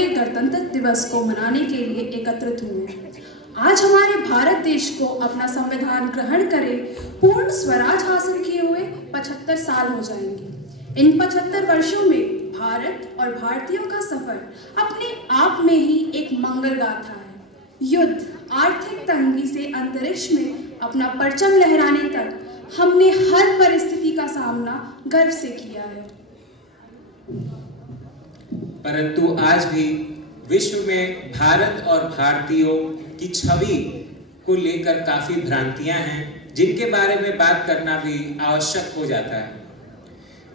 75वें गणतंत्र दिवस को मनाने के लिए एकत्रित हुए हैं। आज हमारे भारत देश को अपना संविधान ग्रहण करे पूर्ण स्वराज हासिल किए हुए 75 साल हो जाएंगे। इन 75 वर्षों में भारत और भारतीयों का सफर अपने आप में ही एक मंगल गाथा है। युद्ध, आर्थिक तंगी से अंतरिक्ष में अपना परचम लहराने तक हमने हर परिस्थिति का सामना गर्व से किया है। परंतु आज भी विश्व में भारत और भारतीयों की छवि को लेकर काफी भ्रांतियां हैं, जिनके बारे में बात करना भी आवश्यक हो जाता है।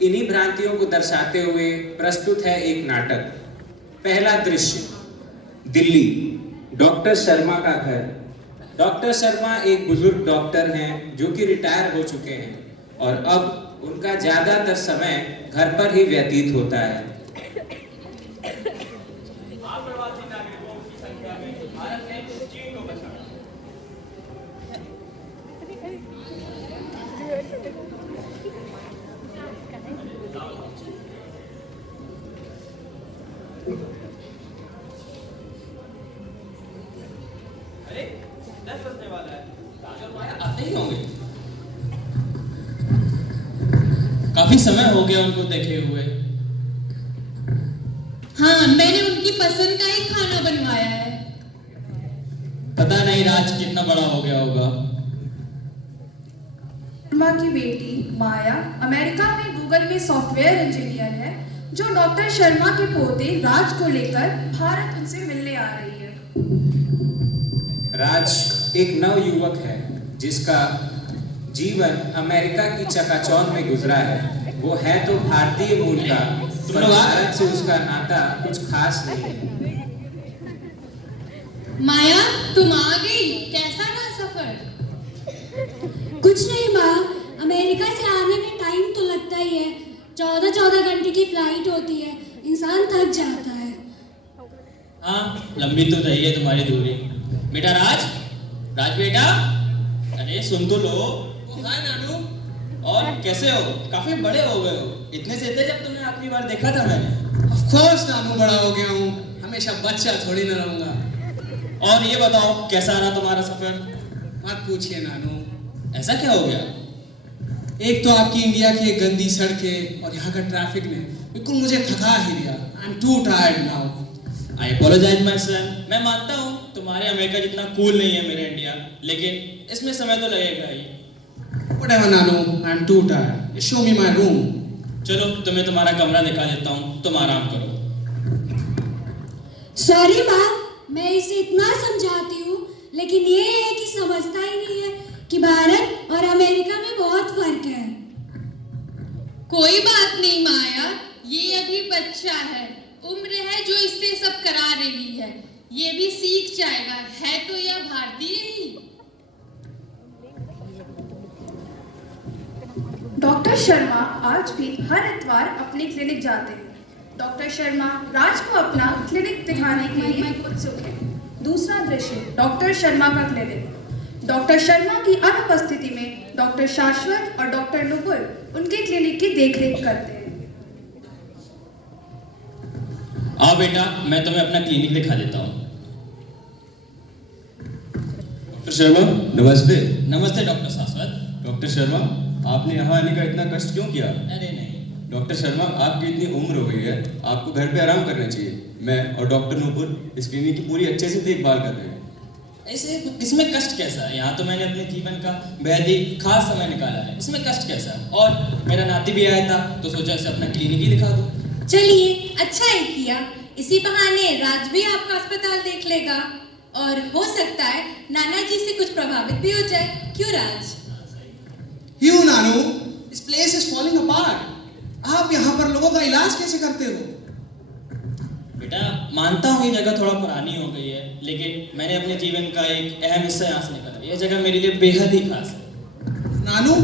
इन्हीं भ्रांतियों को दर्शाते हुए प्रस्तुत है एक नाटक। पहला दृश्य, दिल्ली, डॉक्टर शर्मा का घर। डॉक्टर शर्मा एक बुजुर्ग डॉक्टर हैं जो कि रिटायर हो चुके हैं और अब उनका ज्यादातर समय घर पर ही व्यतीत होता है। काफी समय हो गया उनको देखे हुए। हाँ, मैंने उनकी पसंद का ही खाना बनवाया है। पता नहीं राज कितना बड़ा हो गया होगा। शर्मा की बेटी माया अमेरिका में गूगल में सॉफ्टवेयर इंजीनियर है, जो डॉक्टर शर्मा के पोते राज को लेकर भारत उनसे मिलने आ रही है। राज एक नव युवक है जिसका जीवन अमेरिका की चकाचौंध में गुजरा है। वो है तो भारतीय मूल का, पर भारत से उसका नाता कुछ खास नहीं है। माया, तुम आ गई। कैसा रहा सफर? कुछ नहीं माँ, अमेरिका से आने में टाइम तो लगता ही है। 14 घंटे की फ्लाइट होती है, इंसान थक जाता है। हाँ, लंबी तो रही है तुम्हारी दूरी। बेटा राज, राज बेटा, अरे सुन तो लो। हाय नानू, और कैसे हो? काफी बड़े हो गए हो। इतने से थे जब तुमने आखिरी बार देखा था मैंने। ऑफ कोर्स नानू, बड़ा हो गया हूँ, हमेशा बच्चा थोड़ी न रहूंगा। और ये बताओ, कैसा रहा तुम्हारा सफर? मत पूछिए नानू। ऐसा क्या हो गया? एक तो आपकी इंडिया की गंदी सड़कें और यहाँ का ट्रैफिक ने बिल्कुल मुझे थका ही दिया। I am too tired now. I apologise my son. मैं मानता हूँ तुम्हारे अमेरिका जितना कूल नहीं है मेरे इंडिया, लेकिन इसमें समय तो लगेगा ही। Whatever Nanu, I am too tired. Show me my room. चलो तुम्हें तुम्हारा कमरा दिखा देता हूँ, तुम आराम करो। सॉरी माँ, मैं इसे इतना समझाती हूँ, लेकिन ये है कि समझता ही नहीं है कि भारत और अमेरिका में बहुत फर्क है। कोई बात नहीं माया, ये अभी बच्चा है, उम्र है जो इससे सब करा रही है। ये भी सीख जाएगा। है तो यह भारतीय ही। डॉक्टर शर्मा आज भी हर इतवार अपने क्लिनिक जाते हैं। डॉक्टर शर्मा राज को अपना क्लिनिक दिखाने के लिए उत्सुक है। दूसरा दृश्य, डॉक्टर शर्मा का क्लिनिक। डॉक्टर शर्मा की अनुपस्थिति में डॉक्टर शाश्वत और डॉक्टर नुपुर उनके क्लिनिक की देखरेख करते हैं। आओ बेटा, मैं तुम्हें अपना क्लिनिक दिखा देता हूँ। डॉक्टर शर्मा नमस्ते। नमस्ते डॉक्टर शाश्वत। डॉक्टर शर्मा, आपने यहाँ आने का इतना कष्ट क्यों किया? अरे नहीं। डॉक्टर शर्मा, आपकी इतनी उम्र हो गई है, आपको घर पे आराम करना चाहिए। मैं और डॉक्टर नूपुर इस क्लिनिक की पूरी अच्छे से देखभाल कर रहे हैं। ऐसे इसमें कष्ट कैसा है? यहाँ तो मैंने अपने जीवन का बेहद ही खास समय निकाला है, इसमें कष्ट कैसा है? और मेरा नाती भी आया था तो सोचा इसे अपना क्लिनिक ही दिखा दूँ। चलिए, अच्छा ही किया। इसी बहाने राज भी आपका अस्पताल देख लेगा और हो सकता है नाना जी से कुछ प्रभावित भी हो जाए। क्यों राज? क्यों नानू, इस प्लेस इज फॉलिंग अपार्ट। आप यहाँ पर लोगों का इलाज कैसे करते हो? बेटा, मानता हूँ ये जगह थोड़ा पुरानी हो गई है, लेकिन मैंने अपने जीवन का एक अहम हिस्सा यहाँ से निकाला। ये जगह मेरे लिए बेहद ही खास है। नानू,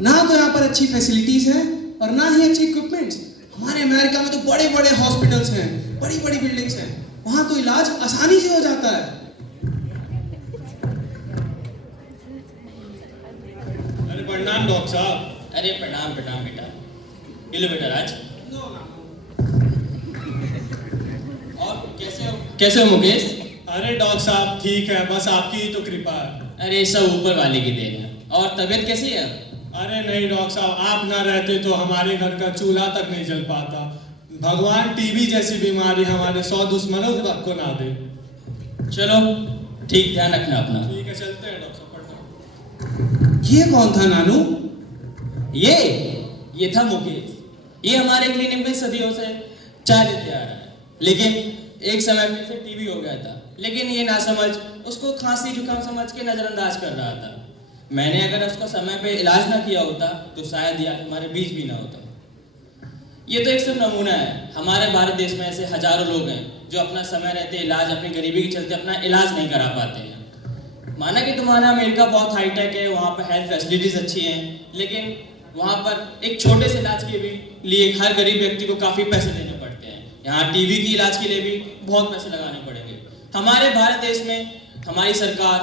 ना तो यहाँ पर अच्छी फैसिलिटीज हैं और ना ही अच्छे इक्विपमेंट्स। हमारे अमेरिका में तो बड़े बड़े हॉस्पिटल्स हैं, बड़ी बड़ी बिल्डिंग्स हैं, वहाँ तो इलाज आसानी से हो जाता है। अरे प्रणाम डॉक्टर साहब। अरे प्रणाम प्रणाम बेटा। ये लो बेटा राज। और कैसे हो मुकेश? अरे डॉक्टर साहब ठीक है, बस आपकी ही तो कृपा है। अरे सब ऊपर वाले की देन है। और तबीयत कैसी है? अरे नहीं डॉक्टर साहब, आप ना रहते तो हमारे घर का चूल्हा तक नहीं जल पाता। भगवान टीबी जैसी बीमारी हमारे 100 दुश्मनों को ना दे। चलो ठीक, ध्यान रखना अपना। ठीक है, चलते हैं डॉक्टर साहब, पढ़ना। ये कौन था नानू? ये था मुकेश। ये हमारे क्लिनिक में सदियों से चाय लेते आ रहा है, लेकिन एक समय पे इसे टीबी हो गया था। लेकिन ये ना समझ उसको खांसी जुकाम समझ के नजरअंदाज कर रहा था। मैंने अगर उसका समय पे इलाज ना किया होता तो शायद ये हमारे बीच भी ना होता। ये तो एक सिर्फ नमूना है। हमारे भारत देश में ऐसे हजारों लोग हैं जो अपना समय रहते इलाज, अपनी गरीबी के चलते अपना इलाज नहीं करा पाते हैं। माना कि तुम्हारा अमेरिका बहुत हाईटेक है, वहाँ पर हेल्थ फैसिलिटीज अच्छी हैं, लेकिन वहाँ पर एक छोटे से इलाज के भी लिए हर गरीब व्यक्ति को काफ़ी पैसे देने पड़ते हैं। यहाँ टीबी की इलाज के लिए भी बहुत पैसे लगाने पड़ेंगे। हमारे भारत देश में हमारी सरकार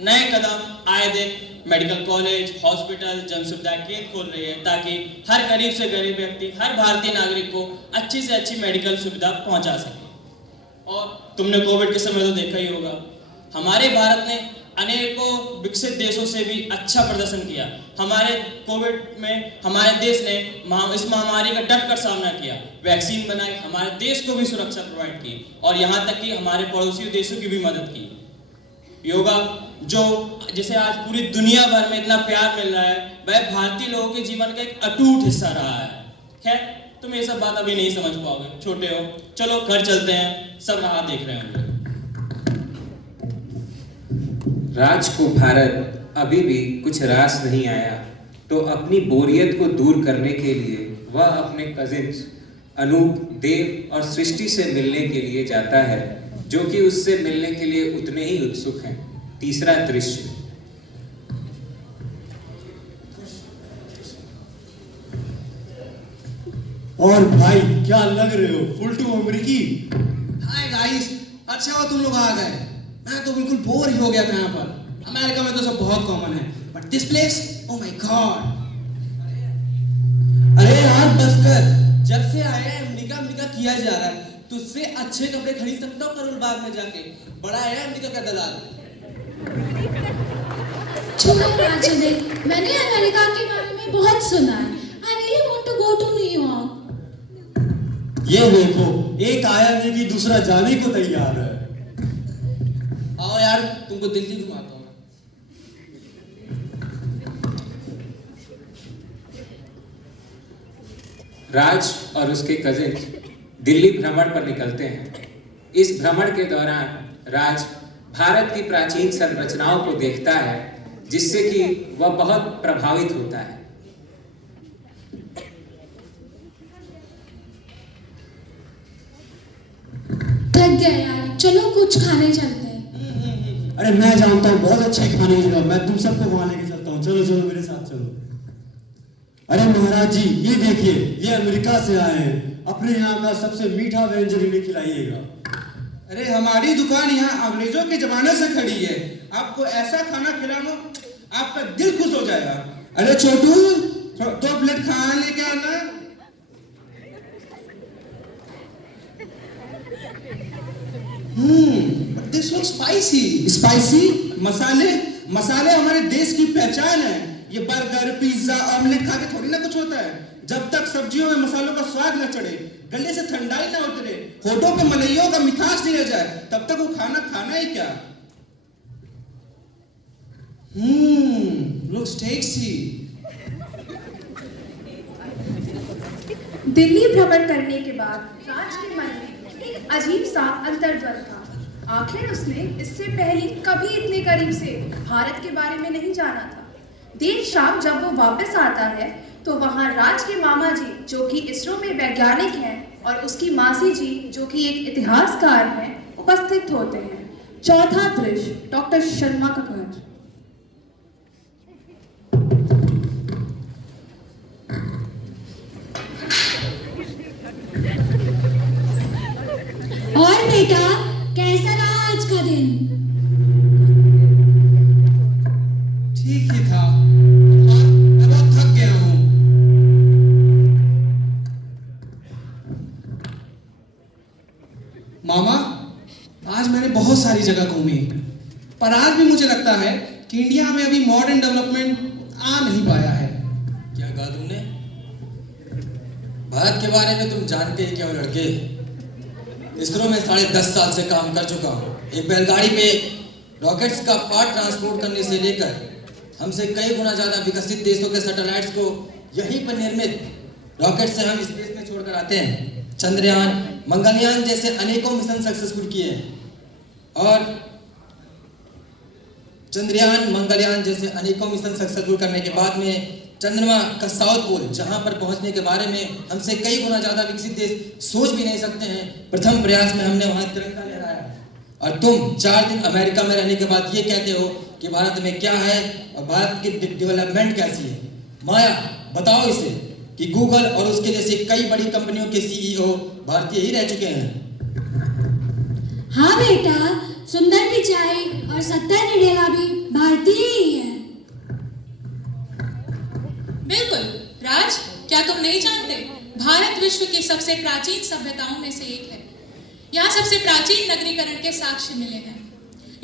नए कदम आए दिन मेडिकल कॉलेज, हॉस्पिटल, जन सुविधा केंद्र खोल रही है ताकि हर गरीब से गरीब व्यक्ति, हर भारतीय नागरिक को अच्छी से अच्छी मेडिकल सुविधा पहुंचा सके। और तुमने कोविड के समय तो देखा ही होगा, हमारे भारत ने अनेकों विकसित देशों से भी अच्छा प्रदर्शन किया। हमारे कोविड में हमारे देश ने इस महामारी का डट कर सामना किया, वैक्सीन बनाई, हमारे देश को भी सुरक्षा प्रोवाइड की और यहाँ तक कि हमारे पड़ोसी देशों की भी मदद की। योगा जिसे आज पूरी दुनिया भर में इतना प्यार मिल रहा है, वह भारतीय लोगों के जीवन का एक अटूट हिस्सा रहा है। खैर, तुम ये सब बात अभी नहीं समझ पाओगे, छोटे हो। चलो घर चलते हैं, सब राह देख रहे होंगे। राज को भारत अभी भी कुछ रास नहीं आया, तो अपनी बोरियत को दूर करने के लिए वह अपने कजिन्स अनूप, देव और सृष्टि से मिलने के लिए जाता है, जो कि उससे मिलने के लिए उतने ही उत्सुक हैं। तीसरा दृश्य। और भाई क्या लग रहे हो, फुल टू अमेरिकी। हाय गाइस, अच्छा हो तुम लोग आ गए। मैं तो बिल्कुल बोर ही हो गया था यहाँ पर। अमेरिका में तो सब बहुत कॉमन है, but this place, oh my God. अरे यार बस कर, जब से आया है अमेरिका किया जा रहा है। तुझसे अच्छे कपड़े खरीद सकता हूँ करोल बाग में जाके। बड़ा है अमेरिका का दलाल। छोड़ो राजने, मैंने अमेरिका के बारे में बहुत सुना है। I really want to go to New York. ये देखो, एक आया नहीं कि दूसरा जाने को तैयार है। आओ यार, तुमको दिल्ली घुमाता हूँ। राज और उसके कजिन दिल्ली भ्रमण पर निकलते हैं। इस भ्रमण के दौरान राज भारत की प्राचीन संरचनाओं को देखता है, जिससे कि वह बहुत प्रभावित होता है। थक गया यार, चलो कुछ खाने चलते हैं। अरे मैं जानता हूँ बहुत अच्छे खाने की जगह, मैं तुम सबको वहां लेके चलता हूँ। चलो चलो मेरे साथ चलो। अरे महाराज जी, ये देखिए, ये अमेरिका से आए हैं। अपने यहाँ का सबसे मीठा व्यंजन इन्हें खिलाइएगा। अरे हमारी दुकान यहाँ अंग्रेजों के जमाने से खड़ी है। आपको ऐसा खाना खिलाऊं, आपका दिल खुश हो जाएगा। अरे छोटू, 2 प्लेट खाना लेके आना। This looks spicy. स्पाइसी? मसाले हमारे देश की पहचान है। ये बर्गर, पिज्जा, ऑमलेट खा के थोड़ी ना कुछ होता है। जब तक सब्जियों में मसालों का स्वाद न चढ़े, गले से ठंडाई ना उतरे, होठों पे मलइयों का मिठास नहीं रह जाए, तब तक वो खाना ही क्या। Looks tasty. दिल्ली भ्रमण करने के बाद राज के मन में एक अजीब सा अंतर्द्वंद था। आखिर उसने इससे पहले कभी इतने करीब से भारत के बारे में नहीं जाना था। देर शाम जब वो वापस आता है तो वहाँ राज के मामा जी, जो कि इसरो में वैज्ञानिक हैं, और उसकी मासी जी, जो कि एक इतिहासकार हैं, उपस्थित होते हैं। चौथा दृश्य, डॉक्टर शर्मा का घर। और बेटा, कैसा रहा आज का दिन? ठीक ही था। मैं बहुत थक गया हूँ। मामा, जगह घूमी, पर आज भी मुझे लगता है कि इंडिया में अभी मॉडर्न डेवलपमेंट आ नहीं पाया है। क्या कहा तुमने? भारत के बारे में तुम जानते ही क्या हो लड़के? इसरो में 10.5 साल से काम कर चुका हूँ। एक बैलगाड़ी पे रॉकेट्स का पार्ट ट्रांसपोर्ट करने से लेकर हमसे कई गुना ज्यादा विकसित देशों के सैटेलाइट्स को यहीं पर निर्मित रॉकेट से हम स्पेस में छोड़कर आते हैं। चंद्रयान, मंगलयान जैसे अनेकों मिशन सक्सेसफुल किए हैं और चंद्रयान, मंगलयान जैसे अनेकों मिशन सक्सेसफुल करने के बाद में चंद्रमा का साउथ पोल, जहां पर पहुंचने के बारे में हमसे कई गुना ज्यादा विकसित देश सोच भी नहीं सकते हैं, प्रथम प्रयास में हमने वहां तिरंगा लहराया। और तुम 4 दिन अमेरिका में रहने के बाद ये कहते हो कि भारत में क्या है और भारत की डेवलपमेंट कैसी है। माया, बताओ इसे कि गूगल और उसके जैसे कई बड़ी कंपनियों के सीईओ भारतीय ही रह चुके हैं। हाँ बेटा, सुंदर पिचाई और सत्तर निडेला भी भारतीय ही है। बिल्कुल राज, क्या तुम नहीं जानते? भारत विश्व की सबसे प्राचीन सभ्यताओं में से एक है। यहाँ सबसे प्राचीन नगरीकरण के साक्ष्य मिले हैं।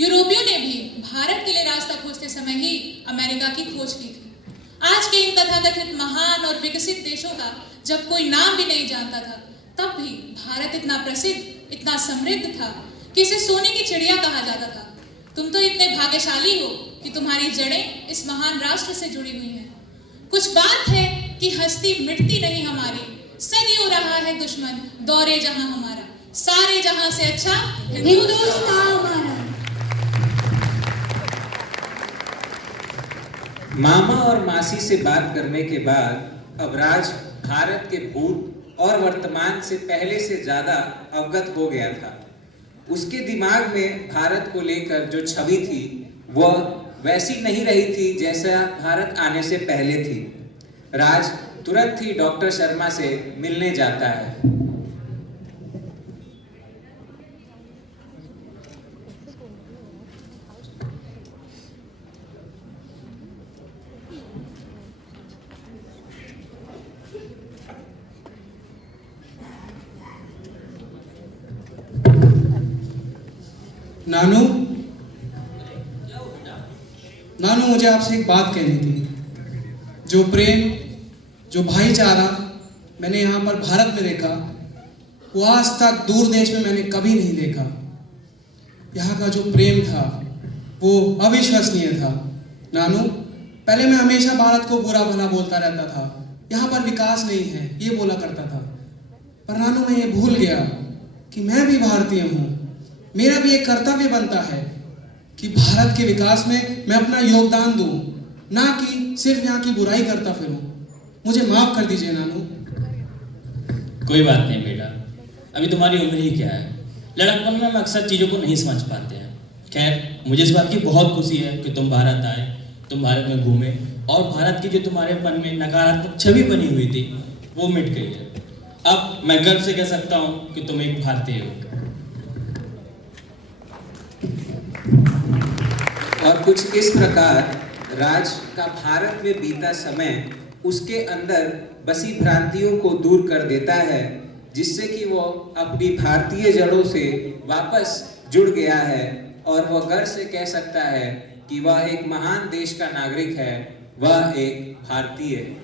यूरोपियों ने भी भारत के लिए रास्ता खोजते समय ही अमेरिका की खोज की थी। आज के इन तथाकथित महान और विकसित देशों का जब कोई नाम भी नहीं जानता था, तब भी भारत इतना प्रसिद्ध, इतना समृद्ध था कि इसे सोने की चिड़िया कहा जाता था। तुम तो इतने भाग्यशाली हो कि तुम्हारी जड़ें इस महान राष्ट्र से जुड़ी हुई हैं। कुछ बात है कि हस्ती मिटती नहीं हमारी, सदियों रहा है दुश्मन दौरे जहां हमारा, सारे जहां से अच्छा हिंदुस्तान हमारा। मामा और मासी से बात करने के बाद अब राज भारत के भूत और वर्तमान से पहले से ज्यादा अवगत हो गया था। उसके दिमाग में भारत को लेकर जो छवि थी वह वैसी नहीं रही थी जैसा भारत आने से पहले थी। राज तुरंत ही डॉक्टर शर्मा से मिलने जाता है। नानू, नानू मुझे आपसे एक बात कहनी थी। जो प्रेम, जो भाईचारा मैंने यहाँ पर भारत में देखा, वो आज तक दूर देश में मैंने कभी नहीं देखा। यहाँ का जो प्रेम था वो अविश्वसनीय था। नानू, पहले मैं हमेशा भारत को बुरा भला बोलता रहता था, यहाँ पर विकास नहीं है ये बोला करता था। पर नानू, मैं ये भूल गया कि मैं भी भारतीय हूँ। मेरा भी एक कर्तव्य बनता है कि भारत के विकास में मैं अपना योगदान दूं, ना कि सिर्फ यहाँ की बुराई करता फिरूं। मुझे माफ कर दीजिए नानू। कोई बात नहीं बेटा, अभी तुम्हारी उम्र ही क्या है। लड़कपन में हम अक्सर चीज़ों को नहीं समझ पाते हैं। खैर, मुझे इस बात की बहुत खुशी है कि तुम भारत आए, तुम भारत में घूमे और भारत की जो तुम्हारे मन में नकारात्मक छवि बनी हुई थी वो मिट गई है। अब मैं गर्व से कह सकता हूँ कि तुम एक भारतीय हो। और कुछ इस प्रकार राज का भारत में बीता समय उसके अंदर बसी भ्रांतियों को दूर कर देता है, जिससे कि वो अपनी भारतीय जड़ों से वापस जुड़ गया है और वह गर्व से कह सकता है कि वह एक महान देश का नागरिक है, वह एक भारतीय है।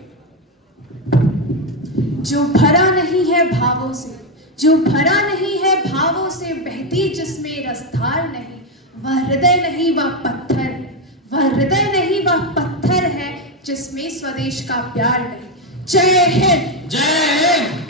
जो भरा नहीं है भावों से, जो भरा नहीं है भावों से, बहती जिसमें रसधार नहीं, वह हृदय नहीं वह पत्थर है, वह हृदय नहीं वह पत्थर है जिसमें स्वदेश का प्यार नहीं। जय हिंद। जय हिंद।